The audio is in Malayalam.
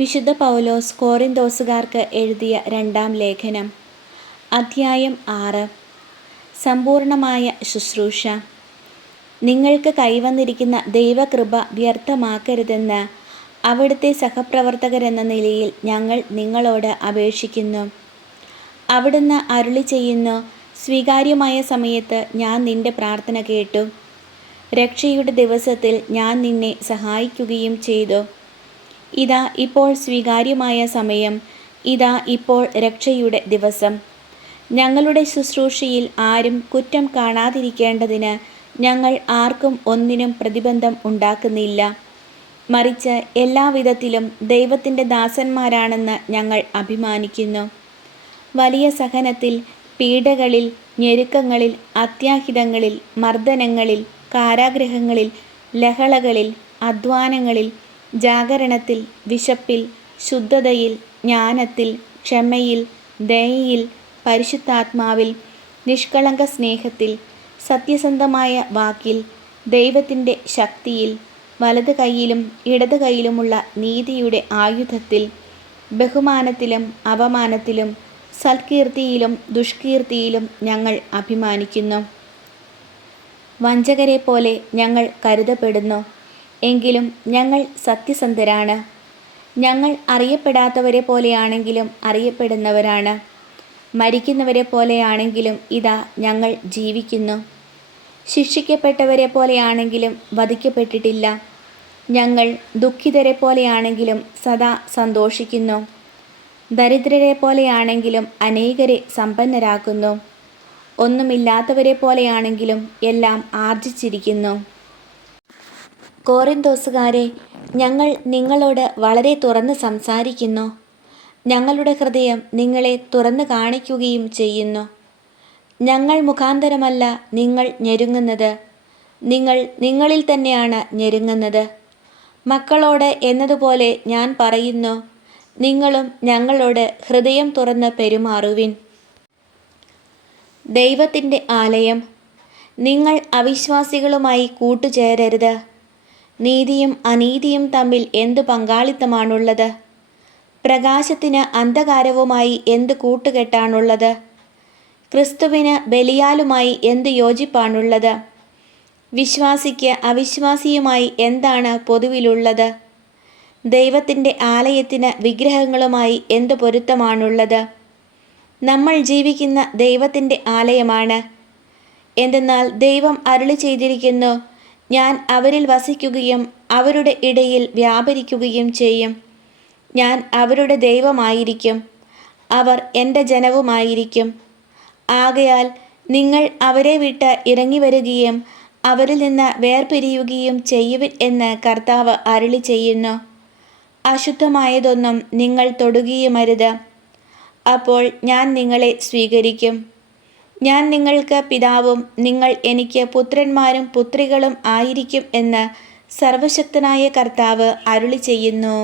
വിശുദ്ധ പൗലോസ് കോറിന്തോസുകാർക്ക് എഴുതിയ രണ്ടാം ലേഖനം. അധ്യായം ആറ്. സമ്പൂർണമായ ശുശ്രൂഷ. നിങ്ങൾക്ക് കൈവന്നിരിക്കുന്ന ദൈവകൃപ വ്യർത്ഥമാക്കരുതെന്ന് അവിടുത്തെ സഹപ്രവർത്തകരെന്ന നിലയിൽ ഞങ്ങൾ നിങ്ങളോട് അപേക്ഷിക്കുന്നു. അവിടുന്ന് അരുളി ചെയ്യുന്നു സ്വീകാര്യമായ സമയത്ത് ഞാൻ നിന്റെ പ്രാർത്ഥന കേട്ടു. രക്ഷയുടെ ദിവസത്തിൽ ഞാൻ നിന്നെ സഹായിക്കുകയും ചെയ്തു. ഇതാ ഇപ്പോൾ സ്വീകാര്യമായ സമയം. ഇതാ ഇപ്പോൾ രക്ഷയുടെ ദിവസം. ഞങ്ങളുടെ ശുശ്രൂഷയിൽ ആരും കുറ്റം കാണാതിരിക്കേണ്ടതിന് ഞങ്ങൾ ആർക്കും ഒന്നിനും പ്രതിബന്ധം ഉണ്ടാക്കുന്നില്ല. മറിച്ച് എല്ലാവിധത്തിലും ദൈവത്തിന്റെ ദാസന്മാരാണെന്ന് ഞങ്ങൾ അഭിമാനിക്കുന്നു. വലിയ സഹനത്തിൽ പീഡകളിൽ ഞെരുക്കങ്ങളിൽ അത്യാഹിതങ്ങളിൽ മർദ്ദനങ്ങളിൽ കാരാഗ്രഹങ്ങളിൽ ലഹളകളിൽ അധ്വാനങ്ങളിൽ ജാഗരണത്തിൽ വിശപ്പിൽ ശുദ്ധതയിൽ ജ്ഞാനത്തിൽ ക്ഷമയിൽ ദയയിൽ പരിശുദ്ധാത്മാവിൽ നിഷ്കളങ്ക സ്നേഹത്തിൽ സത്യസന്ധമായ വാക്കിൽ ദൈവത്തിന്റെ ശക്തിയിൽ വലത് കൈയിലും ഇടത് കൈയിലുമുള്ള നീതിയുടെ ആയുധത്തിൽ ബഹുമാനത്തിലും അപമാനത്തിലും സൽകീർത്തിയിലും ദുഷ്കീർത്തിയിലും ഞങ്ങൾ അഭിമാനിക്കുന്നു. വഞ്ചകരെ പോലെ ഞങ്ങൾ കരുതപ്പെടുന്നു. എങ്കിലും ഞങ്ങൾ സത്യസന്ധരാണ്. ഞങ്ങൾ അറിയപ്പെടാത്തവരെ പോലെയാണെങ്കിലും അറിയപ്പെടുന്നവരാണ്. മരിക്കുന്നവരെ പോലെയാണെങ്കിലും ഇതാ ഞങ്ങൾ ജീവിക്കുന്നു. ശിക്ഷിക്കപ്പെട്ടവരെ പോലെയാണെങ്കിലും വധിക്കപ്പെട്ടിട്ടില്ല. ഞങ്ങൾ ദുഃഖിതരെ പോലെയാണെങ്കിലും സദാ സന്തോഷിക്കുന്നു. ദരിദ്രരെ പോലെയാണെങ്കിലും അനേകരെ സമ്പന്നരാക്കുന്നു. ഒന്നുമില്ലാത്തവരെ പോലെയാണെങ്കിലും എല്ലാം ആർജിച്ചിരിക്കുന്നു. കോറിന്തോസുകാരെ ഞങ്ങൾ നിങ്ങളോട് വളരെ തുറന്ന് സംസാരിക്കുന്നു. ഞങ്ങളുടെ ഹൃദയം നിങ്ങളെ തുറന്നു കാണിക്കുകയും ചെയ്യുന്നു. ഞങ്ങൾ മുഖാന്തരമല്ല നിങ്ങൾ ഞെരുങ്ങുന്നത്. നിങ്ങൾ നിങ്ങളിൽ തന്നെയാണ് ഞെരുങ്ങുന്നത്. മക്കളോട് എന്നതുപോലെ ഞാൻ പറയുന്നു. നിങ്ങളും ഞങ്ങളോട് ഹൃദയം തുറന്ന് പെരുമാറുവിൻ. ദൈവത്തിന്റെ ആലയം. നിങ്ങൾ അവിശ്വാസികളുമായി കൂട്ടുചേരരുത്. നീതിയും അനീതിയും തമ്മിൽ എന്ത് പങ്കാളിത്തമാണുള്ളത്? പ്രകാശത്തിന് അന്ധകാരവുമായി എന്ത് കൂട്ടുകെട്ടാണുള്ളത്? ക്രിസ്തുവിന് ബലിയാലുമായി എന്ത് യോജിപ്പാണുള്ളത്? വിശ്വാസിക്ക് അവിശ്വാസിയുമായി എന്താണ് പൊതുവിലുള്ളത്? ദൈവത്തിന്റെ ആലയത്തിന് വിഗ്രഹങ്ങളുമായി എന്ത് പൊരുത്തമാണുള്ളത്? നമ്മൾ ജീവിക്കുന്ന ദൈവത്തിന്റെ ആലയമാണ്. എന്തെന്നാൽ ദൈവം അരുളി ചെയ്തിരിക്കുന്നു ഞാൻ അവരിൽ വസിക്കുകയും അവരുടെ ഇടയിൽ വ്യാപരിക്കുകയും ചെയ്യും. ഞാൻ അവരുടെ ദൈവമായിരിക്കും. അവർ എന്റെ ജനവുമായിരിക്കും. ആകയാൽ നിങ്ങൾ അവരെ വിട്ട് ഇറങ്ങി വരികയും അവരിൽ നിന്ന് വേർപിരിയുകയും ചെയ്യുവിൻ എന്ന് കർത്താവ് അരുളി ചെയ്യുന്നു. അശുദ്ധമായതൊന്നും നിങ്ങൾ തൊടുകയുമരുത്. അപ്പോൾ ഞാൻ നിങ്ങളെ സ്വീകരിക്കും. ഞാൻ നിങ്ങൾക്ക് പിതാവും നിങ്ങൾ എനിക്ക് പുത്രന്മാരും പുത്രികളും ആയിരിക്കും എന്ന് സർവശക്തനായ കർത്താവ് അരുളി ചെയ്യുന്നു